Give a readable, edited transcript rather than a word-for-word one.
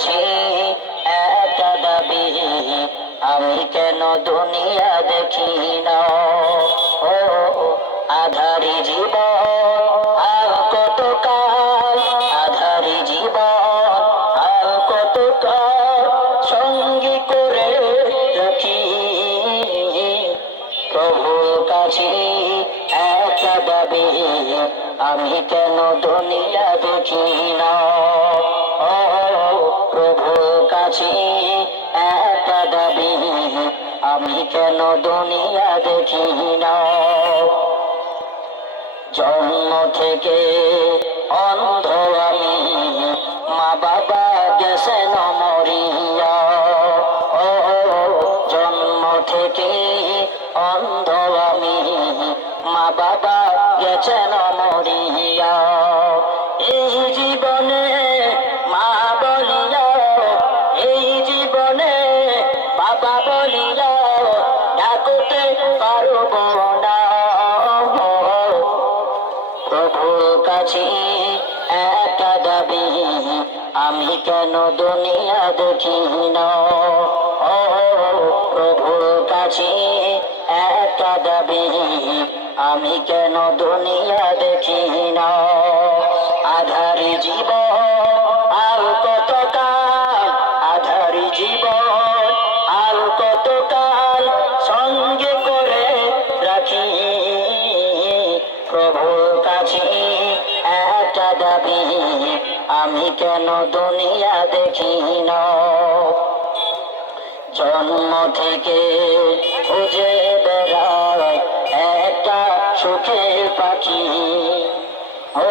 কাছে একটা দাবি, আমি কেন দুনিয়া দেখি না। ও আধারি জীবন আর কত কাল, আধারি জীবন আর কত কাল সঙ্গী করে রাখি। প্রভুর কাছে একটা দাবি, আমি কেন দুনিয়া দেখি না। ও প্রভুর কাছে একটা দাবি, আমি কেন দুনিয়া দেখি না। জন্ম থেকে অন্ধ আমি, মা বাবা গেছেন মরিয়া। ও জন্ম থেকে অন্ধ আমি, মা বাবা গেছেন মরিয়া। এই জীবনে মা বলিয়া, এই জীবনে বাবা বলিয়া ডাকতে পারব না। প্রভুর কাছে একটা দাবি, আমি কেন দুনিয়া দেখি না। ও প্রভুর কাছে একটা দাবি, আমি কেন দুনিয়া দেখি না। আধারি জীবন আর কত কাল, আধারি জীবন আর কত কাল সঙ্গে করে রাখি। প্রভুর কাছে একটা দাবি, আমি কেন দুনিয়া দেখি না। জন্ম থেকে খুঁজে বেড়ায় একটা সুখের পাখি। ও